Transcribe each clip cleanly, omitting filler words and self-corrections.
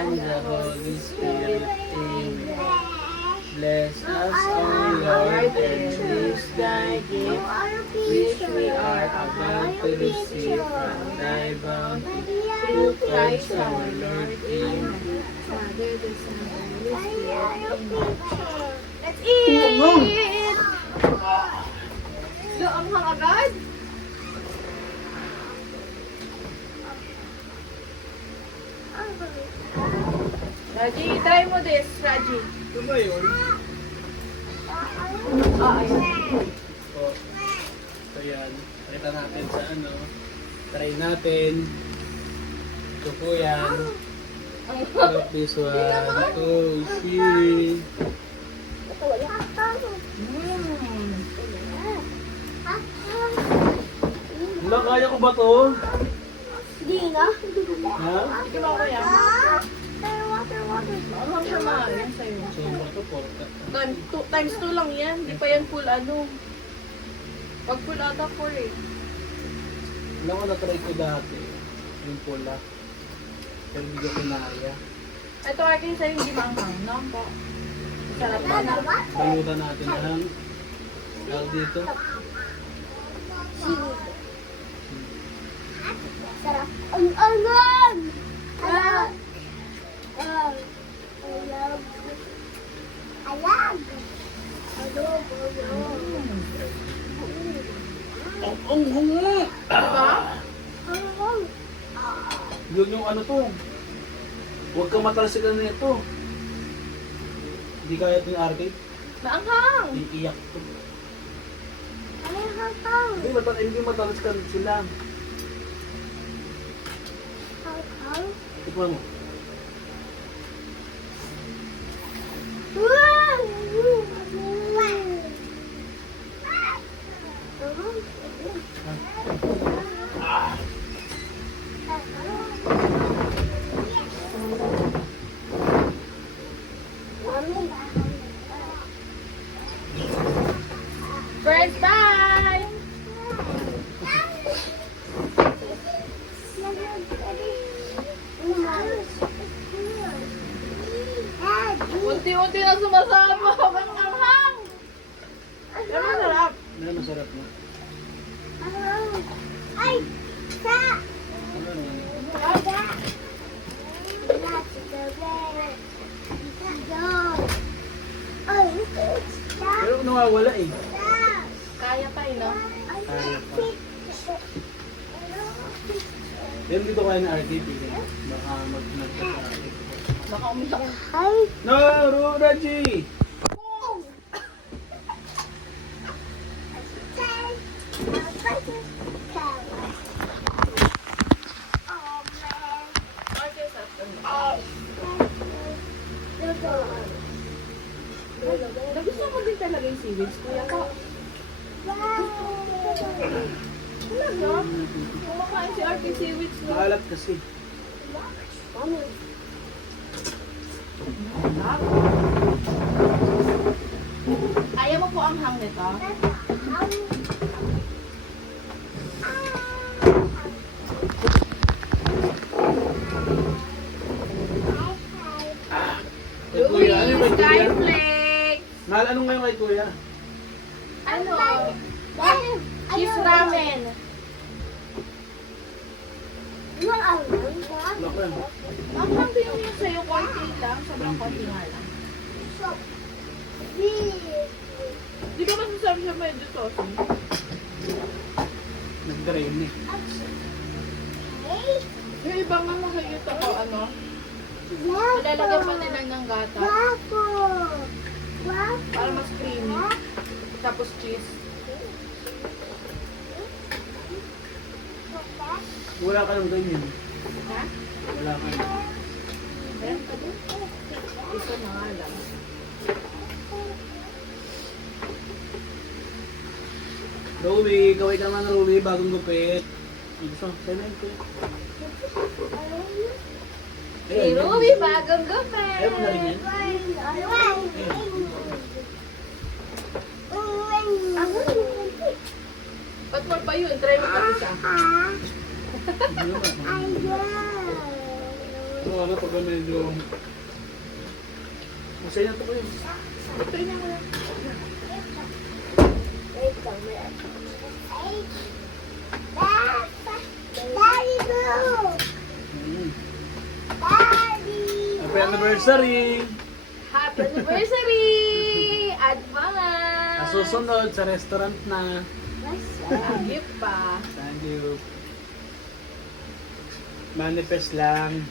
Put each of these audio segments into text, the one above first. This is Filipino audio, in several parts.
and the Holy Spirit. Amen. Bless us, O Lord, and this thy gift, which we are about to receive from thy bounty, through Christ our Lord. Amen. Father, the Son, and the Holy Spirit. Amen. Let's eat! So, ang agad? Raji, try mo this, Raji. Ito ba yun? Ayan. So, so yan. Pakita natin sa ano. Try natin. Ito po yan. Look this one. Oh, shit. Wala, kaya ko ba to? Hindi na. Ha? Ito ba ko yan? Water. Ano ang sama? Yan sa'yo. So, ito po. Times 2 lang yan. Di pa yan full ano. Pag full ata 4 eh. Wala ko na-try ko dati. Yung pula. Pero hindi ko kinaya. Ito akin sa'yo hindi manghang. No? Sarap pa na. Balutan natin ang tawag dito. Sarap. Ang alam! Alam! Ang hungo! Diba? Yun yung ano to. Huwag kang matalsikan na ito. Hindi kaya ito yung arcade. Maanghang! Iiyak to. Hindi matalsikan sila. Ito mo. Friends, bye! Unti-unti na sumasama. Ba't anghang? Pero masarap. Ano masarap mo? Ay! Sa! Ano naman? Aga! Pero nawawala eh. Kaya pa eh, no? Kaya pa. Pero dito kaya na arcade eh. Baka mag-arcade. Baka umiyak. Ay! No, Rudaji! Nagustuhan mo din talaga yung seaweeds, kuya ko. Talaga? Kumakain si Arte seaweeds, no? Maalat kasi. Kaya mo po ang hang nito? Kay Kuya, ano yung kay Kuya? Skyflakes! Mahal, anong ngayon kay Kuya? Ano? Cheese ramen. Lako yan. Ang hang din yung sa'yo, konti lang. Sobrang konti nga lang. Di ba masasabi siya medyo saucy? Nag-drain eh. Yung iba nga makikita ko, ano? Malalagyan pa nila ng gata. Para mas creamy. Tapos cheese. Wala ka ng ganyan. Ha? Wala ka ng. Meron ka din? Isa na nga lang. Ruby, kaway ka naman Ruby, bagong gupit. Gusto, sa'yo na ito. Si Ruby, bagong gupit! Ayaw mo na rin yan? Ba't mo pa yun? Try mo pa isa. Oo, ano pag medyo... Masaya to ko yun. Ito na mo. Wait a minute. Daddy, blue. Daddy. Happy anniversary! Happy anniversary! Advance! Sa susunod sa restaurant na. Ah, gift pa. Thank you. Manifest lang.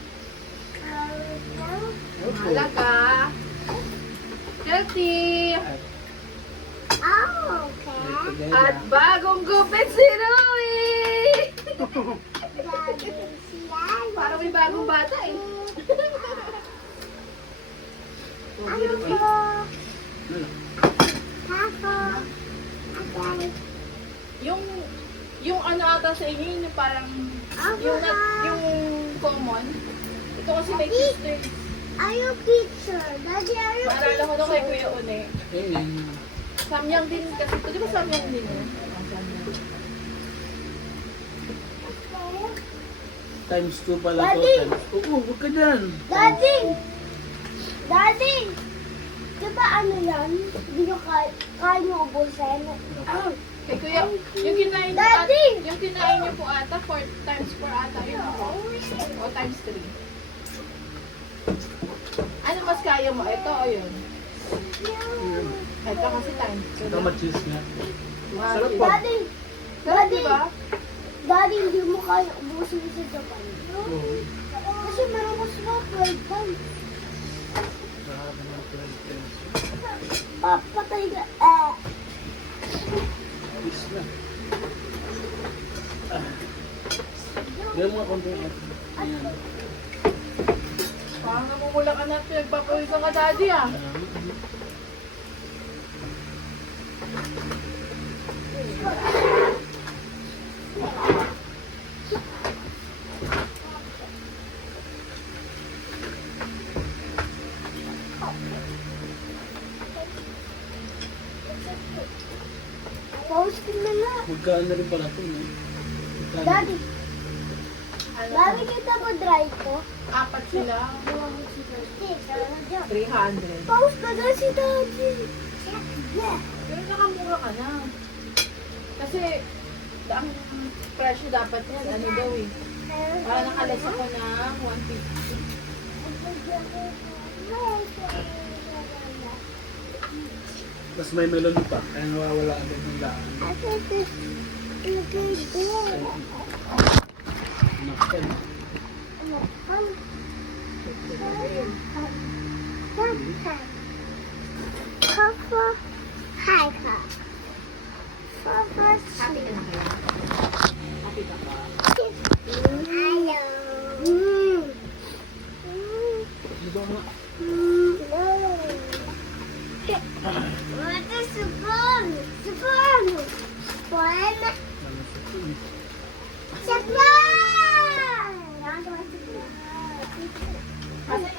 Opo. Malaga. Healthy. At Oh, okay. together. At bagong gupit si Rui! Daddy, siya. Parang may bagong bata eh. Pogi Rui. Ano? Ako. Okay. Yung ano ata sa inyo, yung parang yung common. Ito kasi may sister. Are you picture? Daddy, are you Maalala ko na kay Kuya Une. Ayun. Samyang din kasi ito. Di ba samyang din yun? Oh, samyang. picture? Times 2 pala to. Daddy! Oo, huwag ka dyan. Daddy! Daddy! Di ba ano yan? Hindi nyo kaya nyo ubusin? Ah, kay Kuya, yung kinain niyo Daddy! yung kinain niyo po ata, 4 times 4 ata yun po. O times 3. Ano mas kaya mo? Ito o yun? Ito kasi times 2. Ito ma-cheese nga. Wow. Sarap po. Daddy! Sarap, di ba? Daddy, hindi mo kaya ubusin sa Japan. Oo. Kasi meron ko sa 12 times. Grabe naman, 12 times. Papatay ka. Cheese na. Gawin mo nga konti. Ayan. Parang namumula ka na pinagpapawisan ka daddy ah. Post ko na nga. Magkano rin pala ito, no? Magkano? Daddy, Ano? Daddy, kita mo dry ko? 4 sila. 300. Post ka na si Daddy. Yeah. Pero nakamura ka na. Kasi ang presyo dapat yan, ano daw eh. Para nakalas ako na 150. Tapos may melon pa, kaya nawawala agad ng daan. Nakal. Happy ka na kaya? Happy ka pa? Di ba nga? What is the fun? The fun! Fun! Surprise!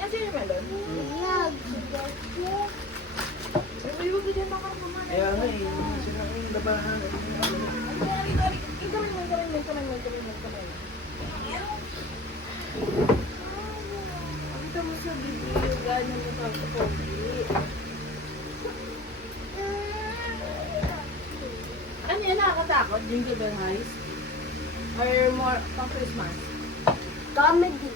Asan yung melon? Ay, huwag ka dyan baka naman. Kaya nga eh, sila yung labahan. Pakita mo sa video, gano'n mo kakapogi. Ano yan, nakakatakot? Jingle Bell Heist? Or more pang Christmas? Comedy.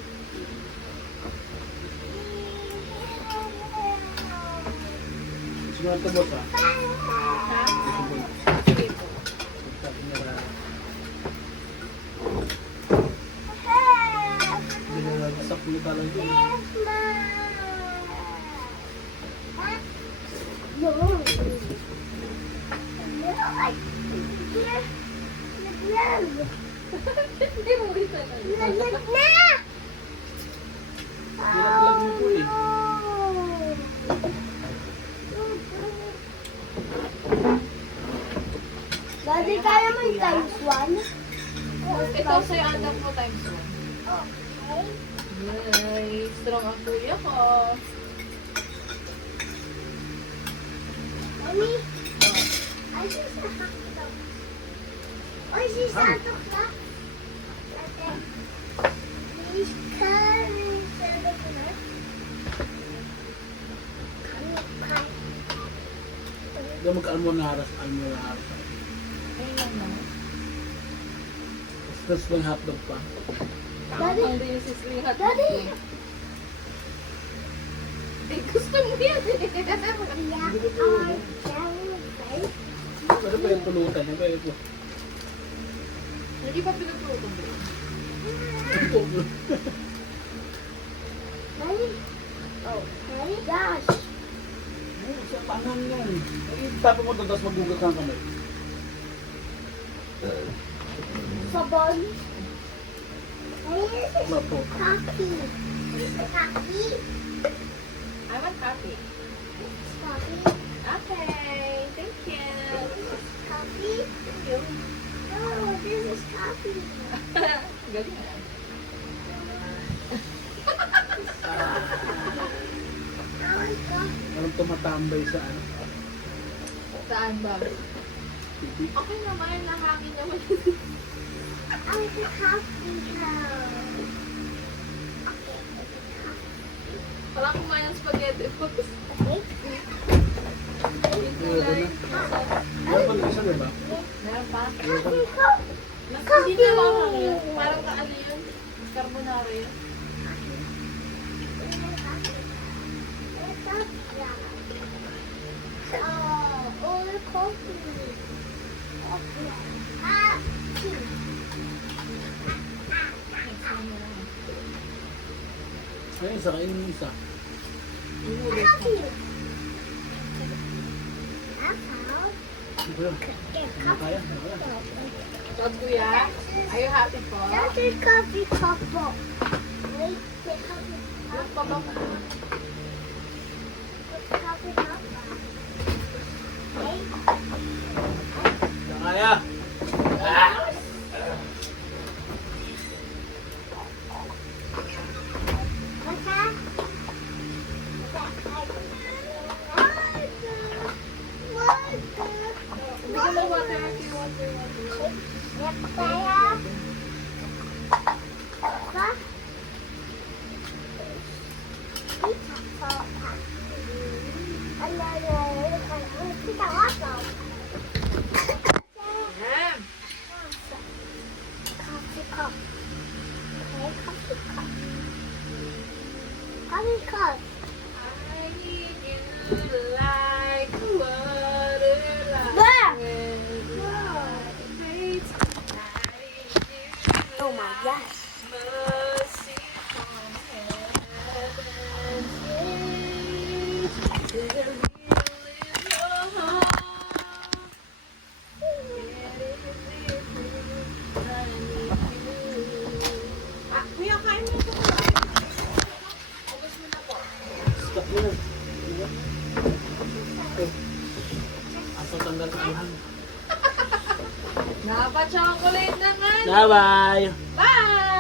Siguro ito boss ah. Ha? Sige po. Sabi nila, binalagsak mo talaga yun. Hindi mo kita na. Nilaglag mo po eh. Daddy, kaya mo yung times 1? Ito sa'yo, andang po times 1. Yay! Strong ang kuya ko. Mami, ay si sa hotdog. Ay si sa hotdog na. Please come. Doon mag-almonaras. Ayun lang naman. Tapos may hotdog pa. Daddy. Ang din yung sisling hot dog Daddy. eh. Eh, gusto mo yan eh. Pero pa yung pulutan niya. Pero po. Hindi pa pinagluto mo. Daddy. Oh. Daddy. Dash. Sa pangan yan. Tapos mo doon, tapos magugat ka ng kamay. Sabon. Daddy. Mapo. Coffee. Coffee. I want coffee. Coffee. Okay, thank you. Coffee. Thank you. Oh, this is coffee. Galing ah. I want coffee. Walang tumatambay sa ano. Saan ba? Tibig. Okay naman, nahangin naman. I want the coffee now. Parang kumain ng spaghetti. Okay. Hindi lang. Meron pa lang isa, diba? Meron pa? Coffee, coffee. Mas hindi na makakang yun. Parang ano yun? Carbonara yun. All coffee. Next one na lang. Ayun, isa kainin yung isa. Inulit ko. Ano ba yun? Ano kaya? Ano kaya? So, kuya, are you happy po? That's a coffee cup. Wait, the coffee Yung pa ba? cup. Wait. Ano kaya? Ah! What's that? Bigyan mo water. Water. Yan. Coffee cup. I need you like water, like Bah! waves. I need you Oh my gosh. mercy from heaven. Is it real in your heart? Kuya, kain mo ito. Ubus mo na po. Stop mo na. Diba? Eh. Aso tanggal ka ang Napa-chocolate naman. Bye-bye! Bye!